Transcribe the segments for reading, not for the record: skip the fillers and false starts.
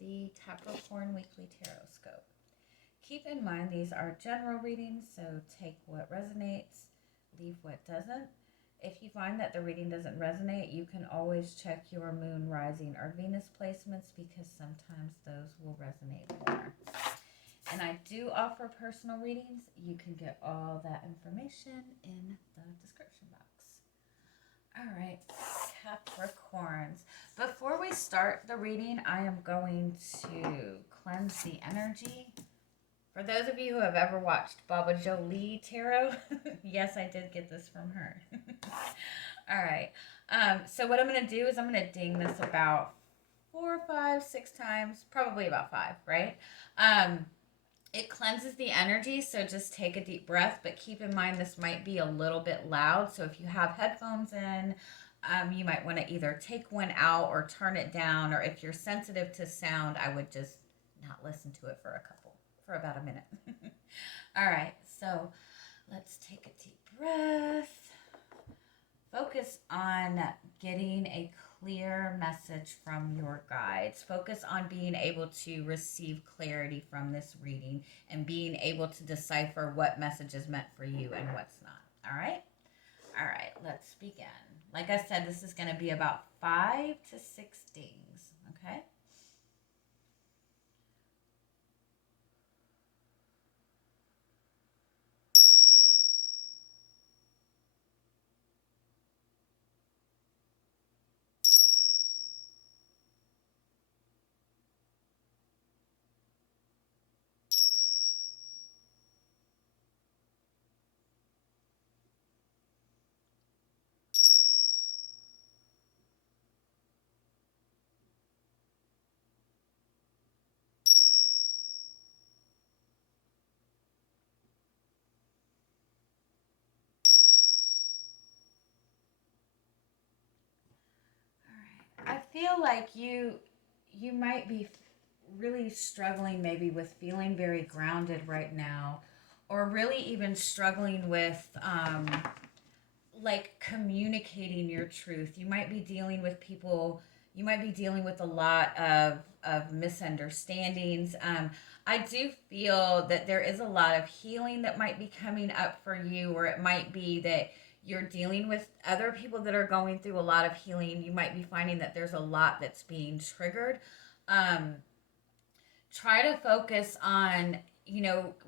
the Capricorn Weekly Tarotscope. Keep in mind these are general readings, so take what resonates, leave what doesn't. If you find that the reading doesn't resonate, you can always check your moon, rising, or Venus placements because sometimes those will resonate more. And I do offer personal readings. You can get all that information in the description box. All right, Capricorns. Before we start the reading, I am going to cleanse the energy. For those of you who have ever watched Baba Jolie Tarot, yes, I did get this from her. All right. So what I'm going to do is I'm going to ding this about 4, 5, 6 times, probably about 5, right? It cleanses the energy, so just take a deep breath, but keep in mind this might be a little bit loud, so if you have headphones in, you might want to either take one out or turn it down, or if you're sensitive to sound, I would just not listen to it for about a minute. All right, so let's take a deep breath. Focus on getting a clear message from your guides. Focus on being able to receive clarity from this reading and being able to decipher what message is meant for you and what's not. All right? All right, let's begin. Like I said, this is going to be about 5 to 6 dings, okay? I feel like you might be really struggling maybe with feeling very grounded right now, or really even struggling with like communicating your truth. You might be dealing with people, you might be dealing with a lot of misunderstandings. I do feel that there is a lot of healing that might be coming up for you, or it might be that you're dealing with other people that are going through a lot of healing. You might be finding that there's a lot that's being triggered. Um, Try to focus on,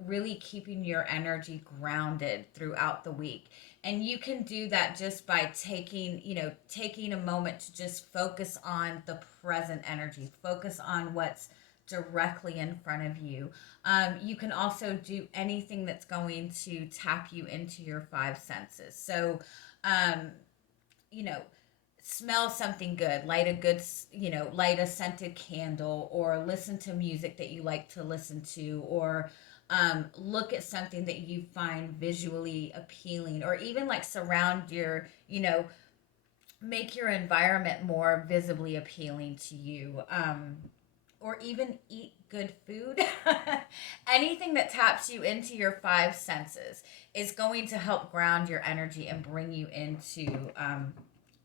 really keeping your energy grounded throughout the week. And you can do that just by taking a moment to just focus on the present energy, focus on what's directly in front of you. You can also do anything that's going to tap you into your 5 senses. So, um, you know, smell something good, light a scented candle, or listen to music that you like to listen to, or look at something that you find visually appealing, or even like surround make your environment more visibly appealing to you. Or even eat good food. Anything that taps you into your 5 senses is going to help ground your energy and bring you into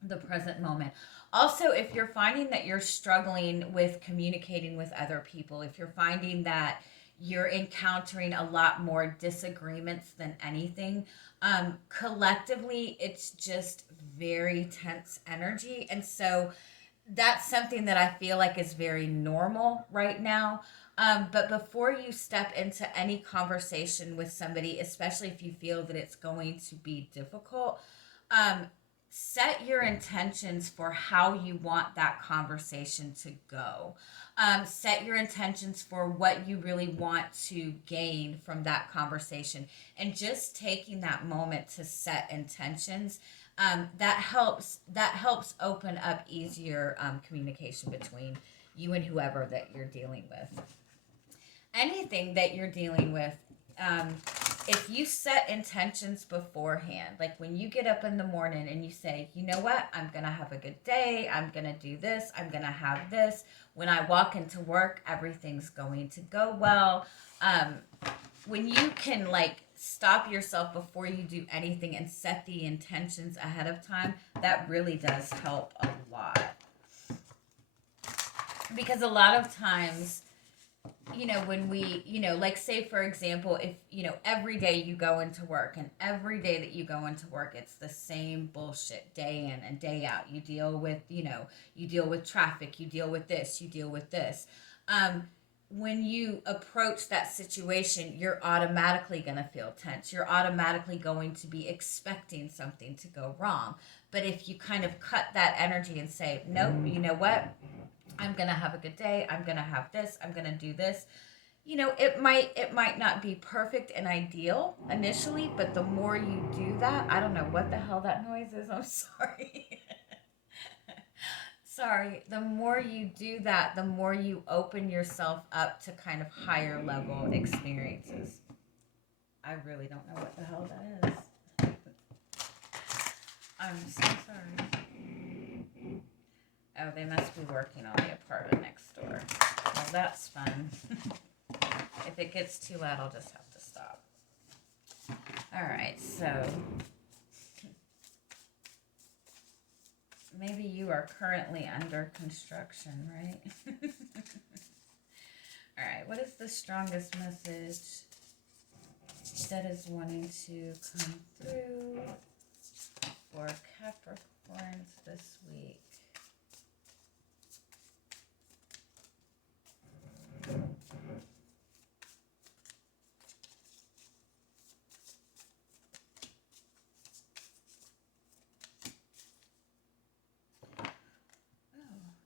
the present moment. Also, if you're finding that you're struggling with communicating with other people, if you're finding that you're encountering a lot more disagreements than anything, collectively, it's just very tense energy. And so that's something that I feel like is very normal right now. But before you step into any conversation with somebody, especially if you feel that it's going to be difficult, set your intentions for how you want that conversation to go. Set your intentions for what you really want to gain from that conversation. And just taking that moment to set intentions, that helps open up easier communication between you and whoever that you're dealing with. Anything that you're dealing with, if you set intentions beforehand, like when you get up in the morning and you say, you know what, I'm going to have a good day, I'm going to do this, I'm going to have this. When I walk into work, everything's going to go well. When you can stop yourself before you do anything and set the intentions ahead of time, that really does help a lot. Because a lot of times, when we, like, say for example, if, every day you go into work, and every day that you go into work, it's the same bullshit day in and day out. You deal with, you deal with traffic, you deal with this, you deal with this. Um, when you approach that situation, you're automatically going to feel tense. You're automatically going to be expecting something to go wrong. But if you kind of cut that energy and say, nope, you know what? I'm gonna have a good day. I'm gonna have this. I'm gonna do this. It might not be perfect and ideal initially, but the more you do that, I don't know what the hell that noise is. I'm sorry. Sorry. The more you do that, the more you open yourself up to kind of higher level experiences. I really don't know what the hell that is. I'm so sorry. Oh, they must be working on the apartment next door. Well, that's fun. If it gets too loud, I'll just have to stop. All right, so maybe you are currently under construction, right? All right, what is the strongest message that is wanting to come through for Capricorns this week?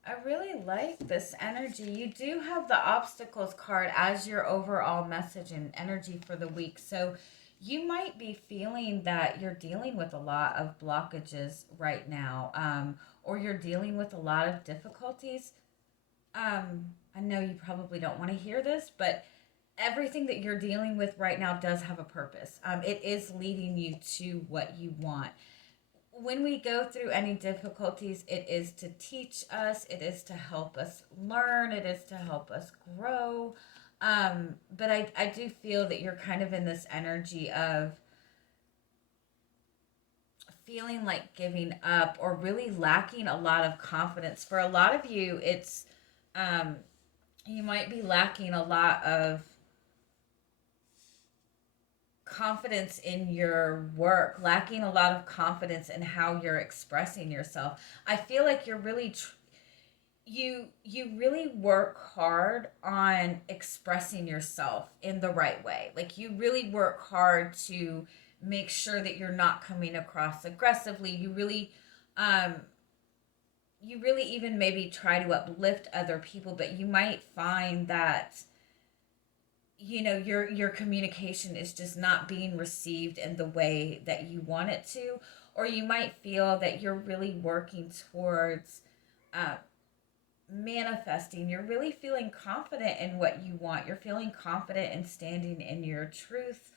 I really like this energy. You do have the obstacles card as your overall message and energy for the week. So you might be feeling that you're dealing with a lot of blockages right now, or you're dealing with a lot of difficulties. I know you probably don't want to hear this, but everything that you're dealing with right now does have a purpose. It is leading you to what you want. When we go through any difficulties, it is to teach us, it is to help us learn, it is to help us grow. But I do feel that you're kind of in this energy of feeling like giving up or really lacking a lot of confidence. For a lot of you, it's you might be lacking a lot of confidence in your work, lacking a lot of confidence in how you're expressing yourself. I feel like you're really you really work hard on expressing yourself in the right way. Like, you really work hard to make sure that you're not coming across aggressively. You really even maybe try to uplift other people, but you might find that your communication is just not being received in the way that you want it to, or you might feel that you're really working towards manifesting. You're really feeling confident in what you want. You're feeling confident in standing in your truth.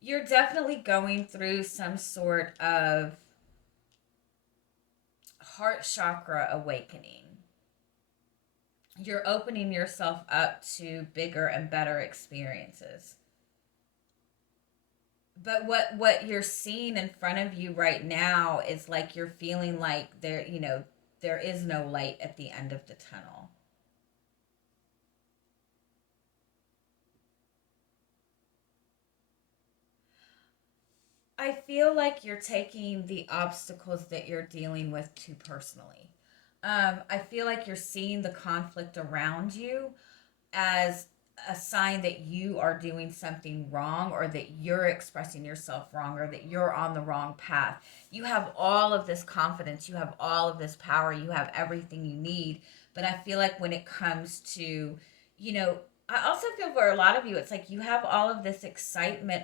You're definitely going through some sort of heart chakra awakening. You're opening yourself up to bigger and better experiences. But what you're seeing in front of you right now is like you're feeling like there is no light at the end of the tunnel. I feel like you're taking the obstacles that you're dealing with too personally. I feel like you're seeing the conflict around you as a sign that you are doing something wrong, or that you're expressing yourself wrong, or that you're on the wrong path. You have all of this confidence, you have all of this power, you have everything you need. But I feel like when it comes to, I also feel for a lot of you, it's like you have all of this excitement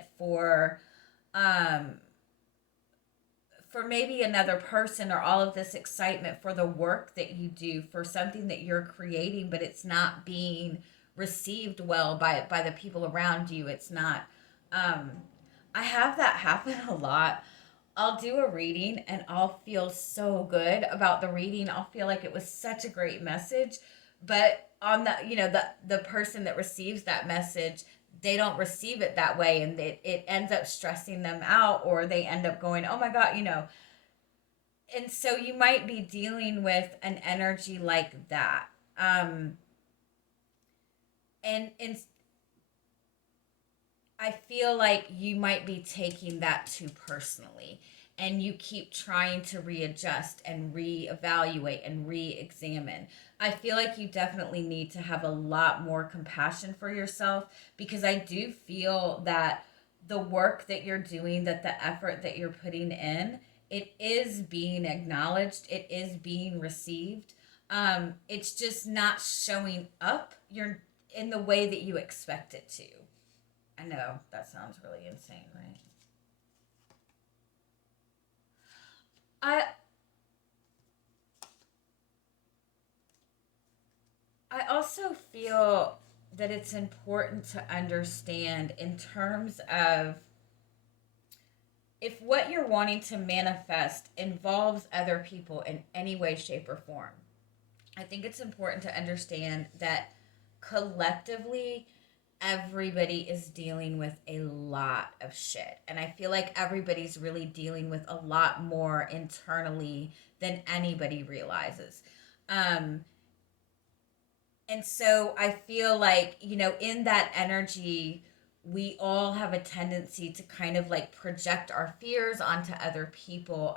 um, for maybe another person, or all of this excitement for the work that you do, for something that you're creating, but it's not being received well by the people around you. It's not. I have that happen a lot. I'll do a reading and I'll feel so good about the reading. I'll feel like it was such a great message, but on the person that receives that message, they don't receive it that way, and it ends up stressing them out, or they end up going, oh my god, and so you might be dealing with an energy like that. And I feel like you might be taking that too personally, and you keep trying to readjust and reevaluate and re-examine. I feel like you definitely need to have a lot more compassion for yourself, because I do feel that the work that you're doing, that the effort that you're putting in, it is being acknowledged, it is being received. It's just not showing up you're in the way that you expect it to. I know that sounds really insane, right? I I also feel that it's important to understand in terms of if what you're wanting to manifest involves other people in any way, shape, or form. I think it's important to understand that collectively everybody is dealing with a lot of shit. And I feel like everybody's really dealing with a lot more internally than anybody realizes. Um, and so I feel like, in that energy, we all have a tendency to kind of like project our fears onto other people,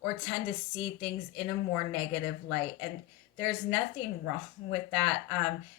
or tend to see things in a more negative light. And there's nothing wrong with that.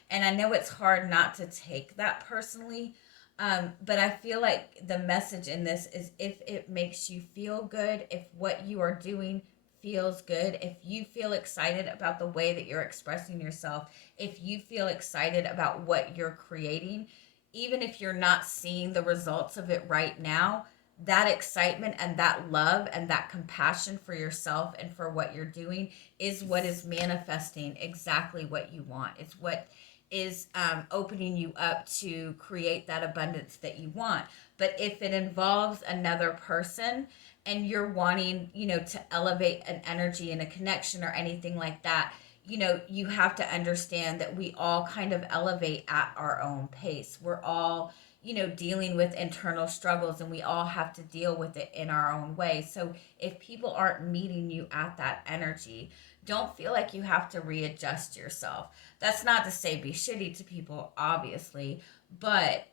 And I know it's hard not to take that personally. But I feel like the message in this is if it makes you feel good, if what you are doing feels good, if you feel excited about the way that you're expressing yourself, if you feel excited about what you're creating, even if you're not seeing the results of it right now, that excitement and that love and that compassion for yourself and for what you're doing is what is manifesting exactly what you want. It's what is opening you up to create that abundance that you want. But if it involves another person and you're wanting, to elevate an energy and a connection or anything like that, you have to understand that we all kind of elevate at our own pace. We're all, dealing with internal struggles, and we all have to deal with it in our own way. So if people aren't meeting you at that energy, don't feel like you have to readjust yourself. That's not to say be shitty to people, obviously, but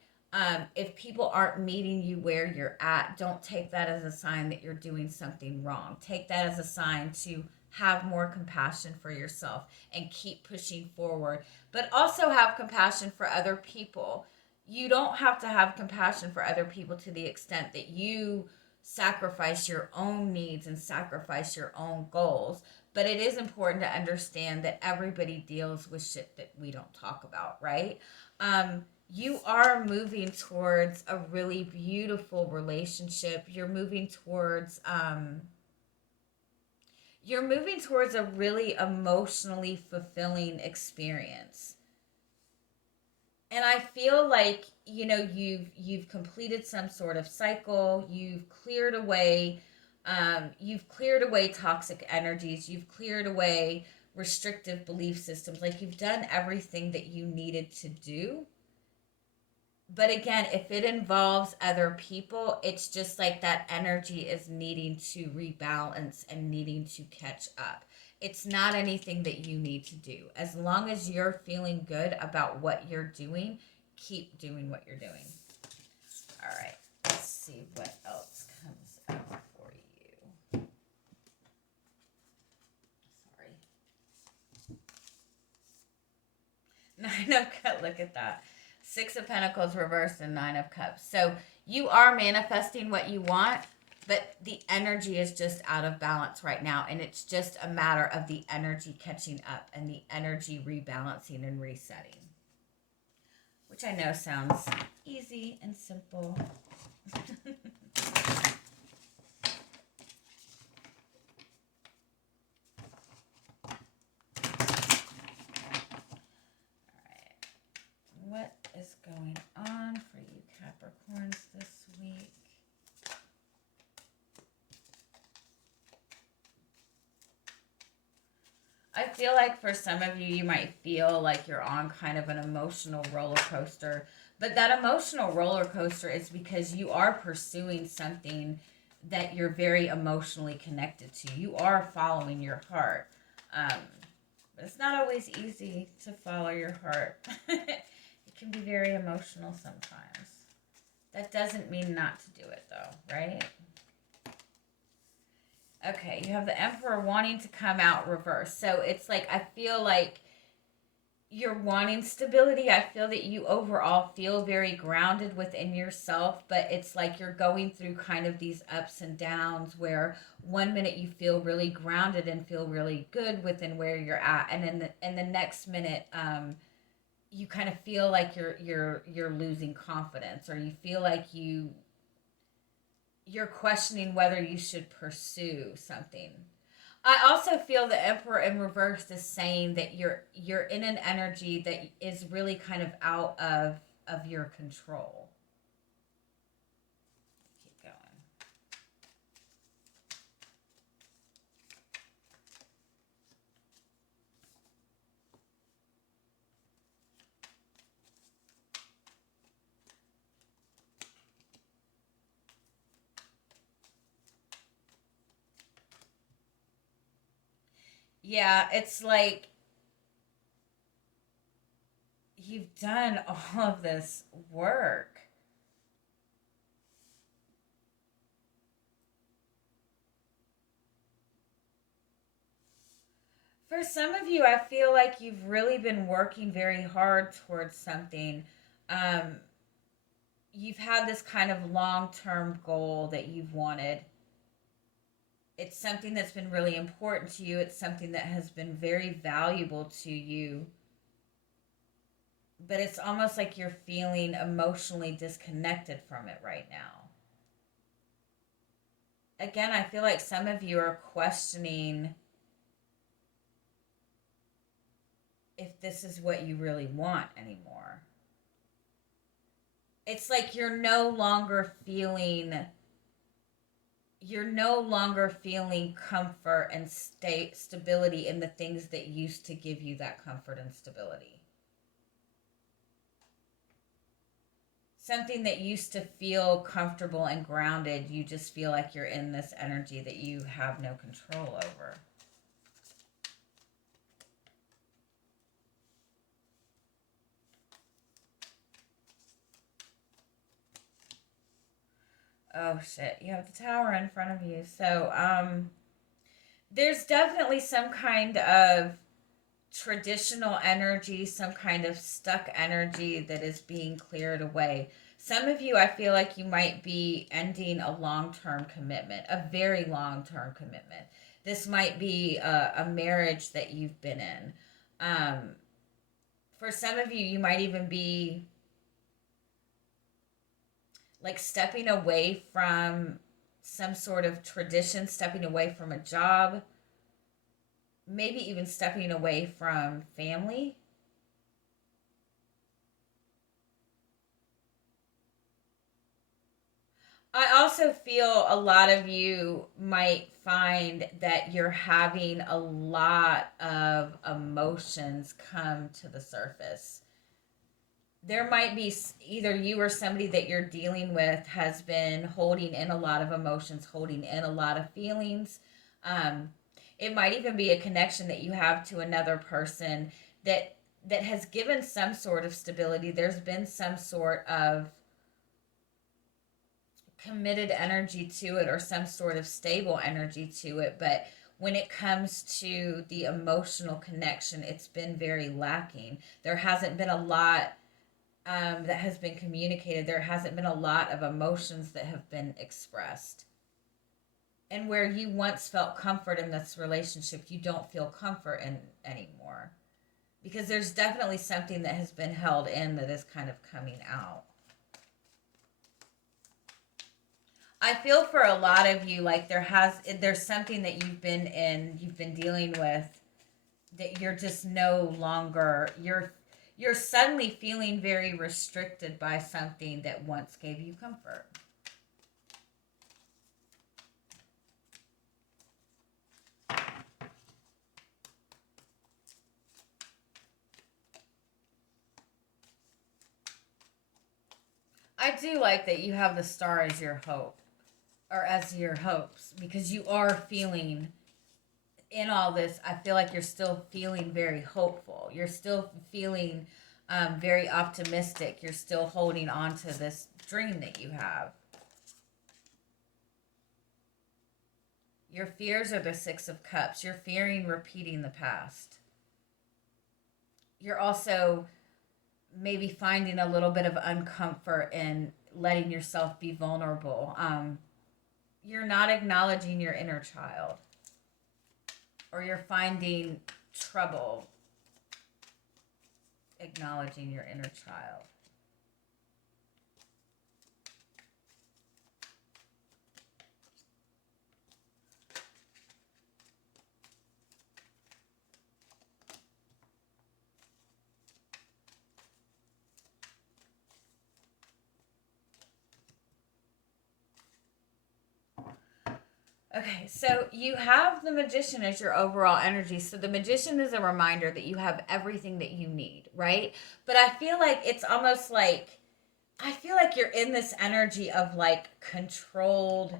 if people aren't meeting you where you're at, don't take that as a sign that you're doing something wrong. Take that as a sign to have more compassion for yourself and keep pushing forward, but also have compassion for other people. You don't have to have compassion for other people to the extent that you sacrifice your own needs and sacrifice your own goals. But it is important to understand that everybody deals with shit that we don't talk about, right? You are moving towards a really beautiful relationship. You're moving towards a really emotionally fulfilling experience. And I feel like, you've completed some sort of cycle. You've cleared away toxic energies. You've cleared away restrictive belief systems. Like, you've done everything that you needed to do. But again, if it involves other people, it's just like that energy is needing to rebalance and needing to catch up. It's not anything that you need to do. As long as you're feeling good about what you're doing, keep doing what you're doing. All right, let's see what else comes out for you. Sorry. Nine of Cups, look at that. Six of Pentacles reversed and Nine of Cups. So you are manifesting what you want, but the energy is just out of balance right now. And it's just a matter of the energy catching up and the energy rebalancing and resetting. Which I know sounds easy and simple. What is going on for you Capricorns this week? I feel like for some of you, you might feel like you're on kind of an emotional roller coaster. But that emotional roller coaster is because you are pursuing something that you're very emotionally connected to. You are following your heart. But it's not always easy to follow your heart. It can be very emotional sometimes. That doesn't mean not to do it, though, right? Okay, you have the Emperor wanting to come out reversed. So it's like, I feel like you're wanting stability. I feel that you overall feel very grounded within yourself, but it's like you're going through kind of these ups and downs where one minute you feel really grounded and feel really good within where you're at, and then the next minute you kind of feel like you're losing confidence, or you feel like you're questioning whether you should pursue something. I also feel the Emperor in reverse is saying that you're in an energy that is really kind of out of your control. Keep going. Yeah, it's like you've done all of this work. For some of you, I feel like you've really been working very hard towards something. Um, you've had this kind of long term goal that you've wanted. It's something that's been really important to you, it's something that has been very valuable to you. But it's almost like you're feeling emotionally disconnected from it right now. Again, I feel like some of you are questioning if this is what you really want anymore. It's like you're no longer feeling comfort and stability in the things that used to give you that comfort and stability. Something that used to feel comfortable and grounded, you just feel like you're in this energy that you have no control over. Oh shit, you have the Tower in front of you. So, there's definitely some kind of traditional energy, some kind of stuck energy that is being cleared away. Some of you, I feel like you might be ending a long term commitment, a very long term commitment. This might be a marriage that you've been in. Um, for some of you, you might even be like stepping away from some sort of tradition, stepping away from a job, maybe even stepping away from family. I also feel a lot of you might find that you're having a lot of emotions come to the surface. There might be either you or somebody that you're dealing with has been holding in a lot of emotions, holding in a lot of feelings. Um, it might even be a connection that you have to another person that has given some sort of stability. There's been some sort of committed energy to it or some sort of stable energy to it, but when it comes to the emotional connection, it's been very lacking. There hasn't been a lot that has been communicated. There hasn't been a lot of emotions that have been expressed. And where you once felt comfort in this relationship, you don't feel comfort in anymore. Because there's definitely something that has been held in that is kind of coming out. I feel for a lot of you like there's something that you've been dealing with that you're just no longer you're suddenly feeling very restricted by something that once gave you comfort. I do like that you have the star as your hope. or as your hopes, because you are feeling in all this. I feel like you're still feeling very hopeful. You're still feeling very optimistic. You're still holding on to this dream that you have. Your fears are the Six of Cups. You're fearing repeating the past. You're also maybe finding a little bit of uncomfort in letting yourself be vulnerable. You're not acknowledging your inner child, or you're finding trouble acknowledging your inner child. Okay, so you have the Magician as your overall energy. So the Magician is a reminder that you have everything that you need, right? But I feel like it's almost like, I feel like you're in this energy of like controlled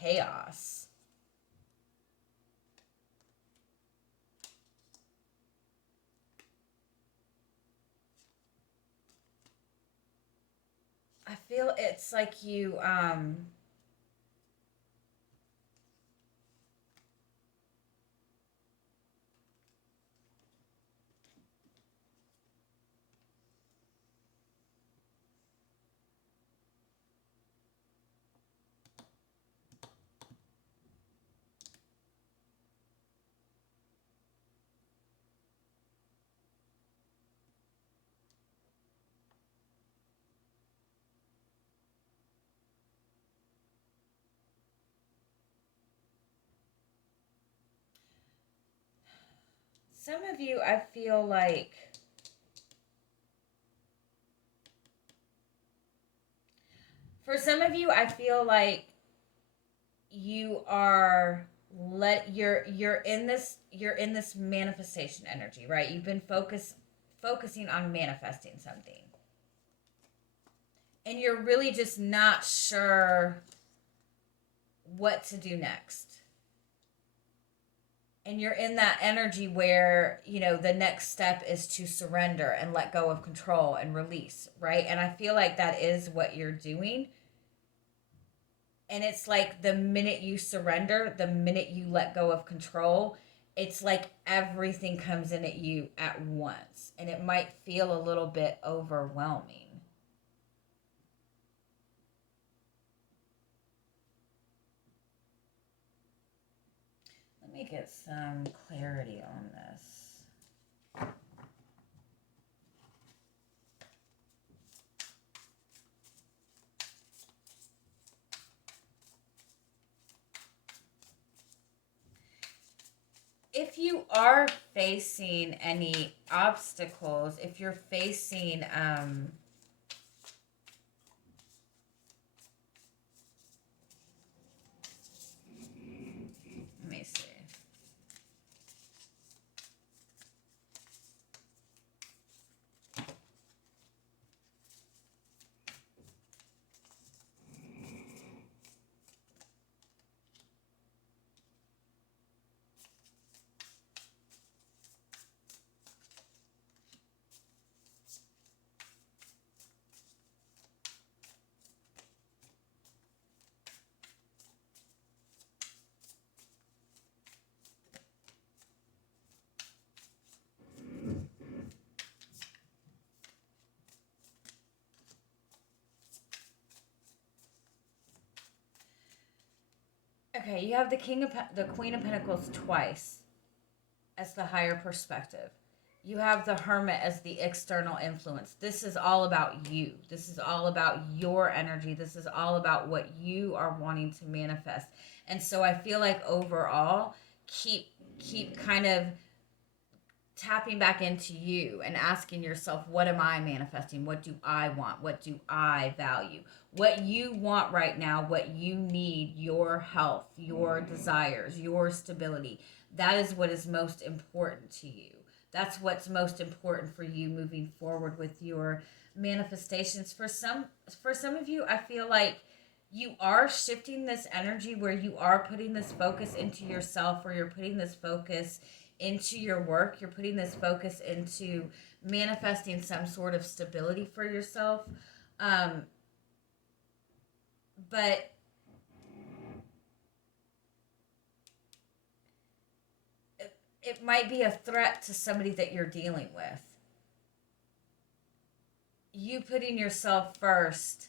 chaos. I feel it's like you some of you, I feel like, for some of you, I feel like you are you're in this manifestation energy, right? You've been focusing on manifesting something, and you're really just not sure what to do next. And you're in that energy where, the next step is to surrender and let go of control and release, right? And I feel like that is what you're doing. And it's like the minute you surrender, the minute you let go of control, it's like everything comes in at you at once. And it might feel a little bit overwhelming. Let me get some clarity on this. If you are facing any obstacles, if you're facing let me see. Okay, you have the Queen of Pentacles twice as the higher perspective. You have the Hermit as the external influence. This is all about you. This is all about your energy. This is all about what you are wanting to manifest. And so I feel like overall, keep kind of tapping back into you and asking yourself, what am I manifesting? What do I want? What do I value? What you want right now, what you need, your health, your desires, your stability. That is what is most important to you. That's what's most important for you moving forward with your manifestations. For some of you, I feel like you are shifting this energy where you are putting this focus into yourself, where you're putting this focus into your work, you're putting this focus into manifesting some sort of stability for yourself. Um, but it might be a threat to somebody that you're dealing with. You putting yourself first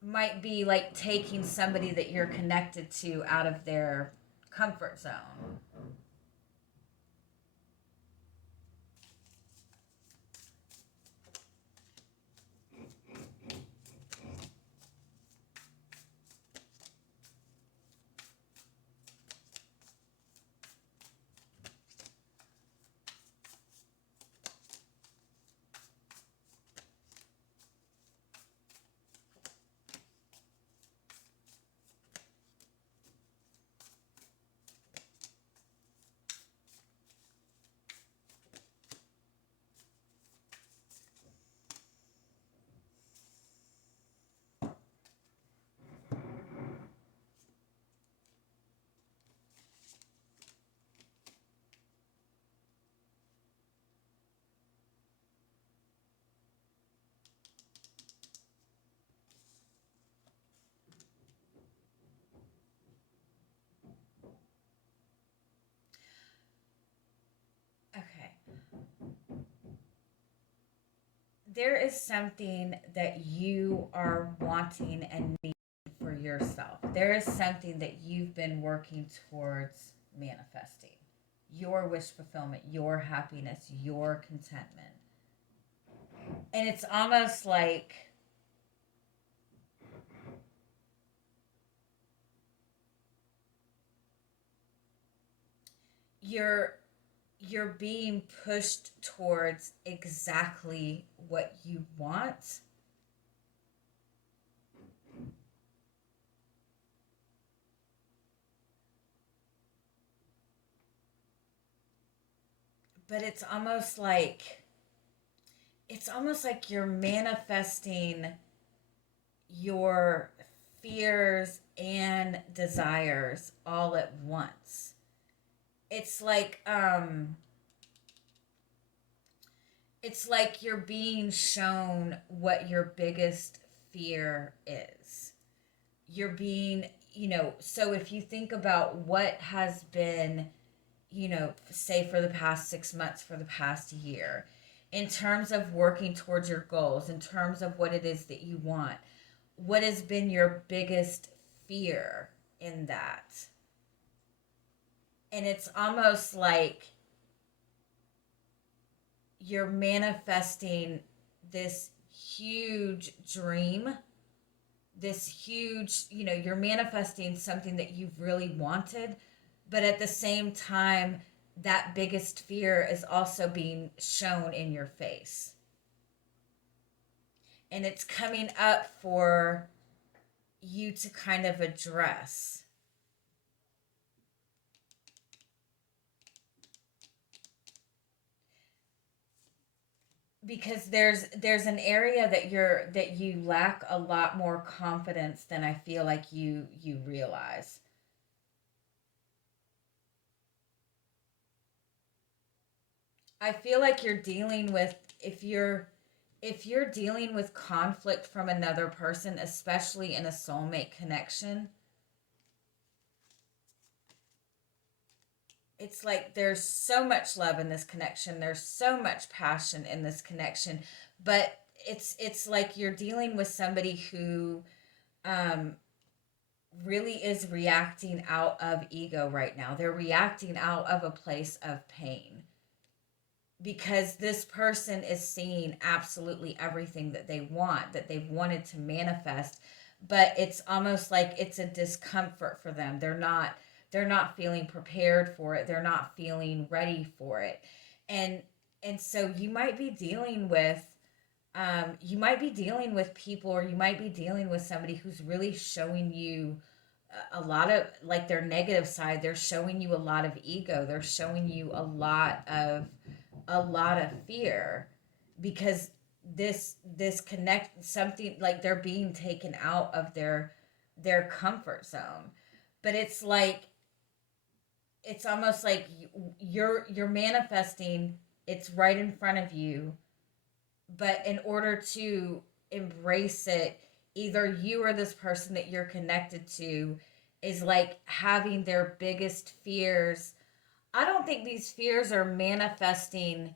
might be like taking somebody that you're connected to out of their comfort zone. Okay. There is something that you are wanting and needing for yourself. There is something that you've been working towards manifesting. Your wish fulfillment, your happiness, your contentment. And it's almost like you're you're being pushed towards exactly what you want, but it's almost like you're manifesting your fears and desires all at once. It's like it's like you're being shown what your biggest fear is. You're being, so if you think about what has been, say for the past 6 months, for the past year, in terms of working towards your goals, in terms of what it is that you want, what has been your biggest fear in that? And it's almost like you're manifesting this huge dream, this huge, you're manifesting something that you've really wanted, but at the same time, that biggest fear is also being shown in your face. And it's coming up for you to kind of address, because there's an area that you lack a lot more confidence than I feel like you realize. I feel like you're dealing with, if you're dealing with conflict from another person, especially in a soulmate connection, it's like there's so much love in this connection, there's so much passion in this connection, but it's like you're dealing with somebody who um really is reacting out of ego right now. They're reacting out of a place of pain, because this person is seeing absolutely everything that they want, that they've wanted to manifest, but it's almost like it's a discomfort for them. They're not feeling prepared for it. They're not feeling ready for it. And and so you might be dealing with people, or you might be dealing with somebody who's really showing you a lot of, like, their negative side. They're showing you a lot of ego. They're showing you a lot of fear, because this connect something like they're being taken out of their comfort zone. But it's like it's almost like you're manifesting, it's right in front of you, but in order to embrace it, either you or this person that you're connected to is like having their biggest fears. I don't think these fears are manifesting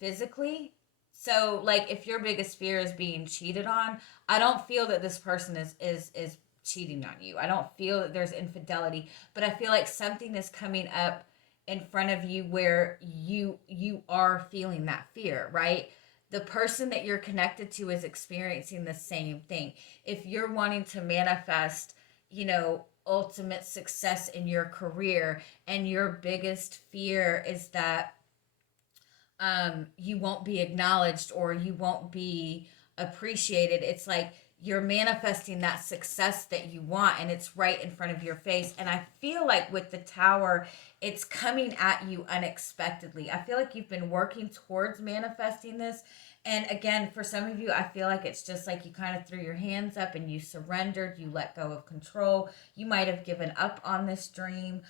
physically. So like if your biggest fear is being cheated on, I don't feel that this person is cheating on you. I don't feel that there's infidelity, but I feel like something is coming up in front of you where you are feeling that fear, right? The person that you're connected to is experiencing the same thing. If you're wanting to manifest, ultimate success in your career, and your biggest fear is that you won't be acknowledged or you won't be appreciated, it's like you're manifesting that success that you want, and it's right in front of your face. And I feel like with the tower, it's coming at you unexpectedly. I feel like you've been working towards manifesting this. And again, for some of you, I feel like it's just like you kind of threw your hands up and you surrendered, you let go of control. You might have given up on this dream.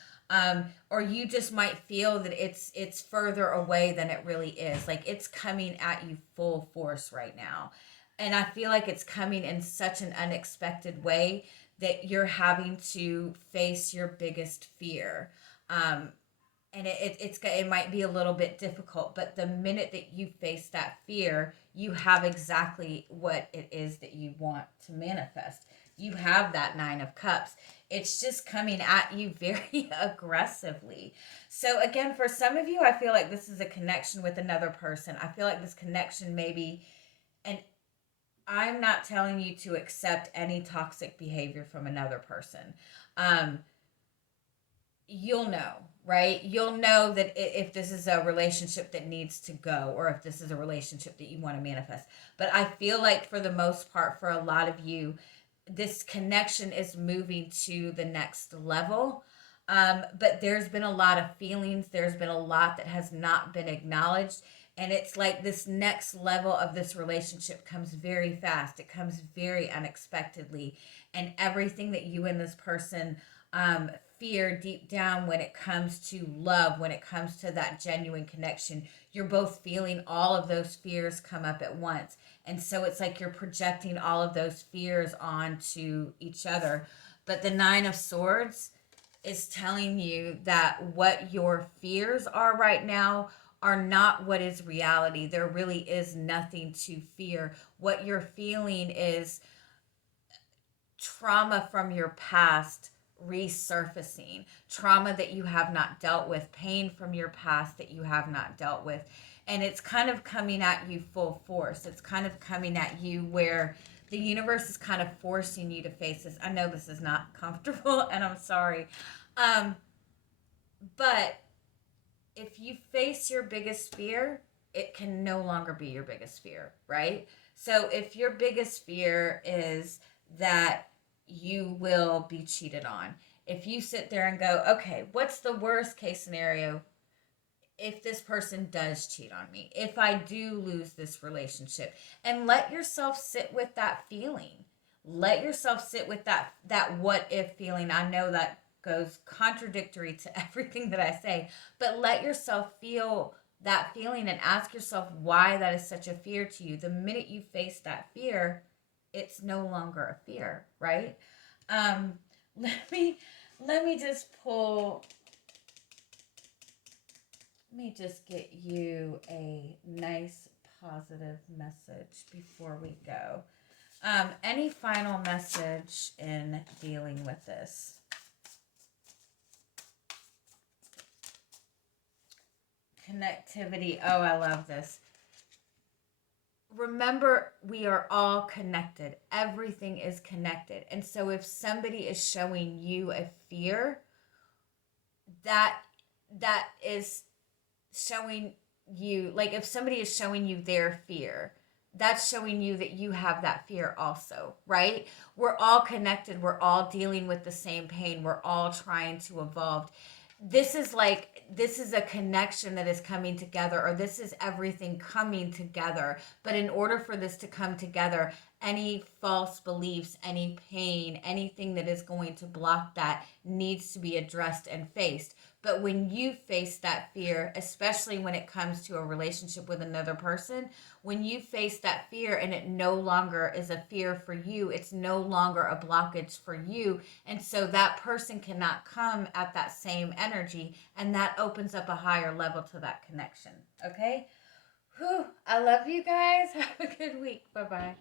Or you just might feel that it's further away than it really is. Like it's coming at you full force right now. And I feel like it's coming in such an unexpected way that you're having to face your biggest fear. And it might be a little bit difficult, but the minute that you face that fear, you have exactly what it is that you want to manifest. You have that 9 of Cups. It's just coming at you very aggressively. So again, for some of you, I feel like this is a connection with another person. I feel like this connection maybe, and I'm not telling you to accept any toxic behavior from another person. You'll know, right? You'll know that if this is a relationship that needs to go, or if this is a relationship that you want to manifest. But I feel like for the most part, for a lot of you, this connection is moving to the next level. But there's been a lot of feelings. There's been a lot that has not been acknowledged. And it's like this next level of this relationship comes very fast. It comes very unexpectedly. And everything that you and this person fear deep down when it comes to love, when it comes to that genuine connection, you're both feeling all of those fears come up at once. And so it's like you're projecting all of those fears onto each other. But the 9 of Swords is telling you that what your fears are right now are not what is reality. There really is nothing to fear. What you're feeling is trauma from your past resurfacing, trauma that you have not dealt with, pain from your past that you have not dealt with. And it's kind of coming at you full force. It's kind of coming at you where the universe is kind of forcing you to face this. I know this is not comfortable, and I'm sorry. But if you face your biggest fear, it can no longer be your biggest fear, right? So if your biggest fear is that you will be cheated on, if you sit there and go, okay, what's the worst case scenario if this person does cheat on me, if I do lose this relationship? And let yourself sit with that feeling. Let yourself sit with that what if feeling. I know that goes contradictory to everything that I say, but let yourself feel that feeling and ask yourself why that is such a fear to you. The minute you face that fear, it's no longer a fear, right? Let me just get you a nice positive message before we go. Any final message in dealing with this? Connectivity. Oh, I love this. Remember, we are all connected. Everything is connected. And so if somebody is showing you a fear, that is showing you, like if somebody is showing you their fear, that's showing you that you have that fear also, right? We're all connected. We're all dealing with the same pain. We're all trying to evolve. This is like this is a connection that is coming together, or this is everything coming together. But in order for this to come together, any false beliefs, any pain, anything that is going to block that needs to be addressed and faced. But when you face that fear, especially when it comes to a relationship with another person, when you face that fear and it no longer is a fear for you, it's no longer a blockage for you. And so that person cannot come at that same energy, and that opens up a higher level to that connection. Okay? Whew, I love you guys. Have a good week. Bye-bye.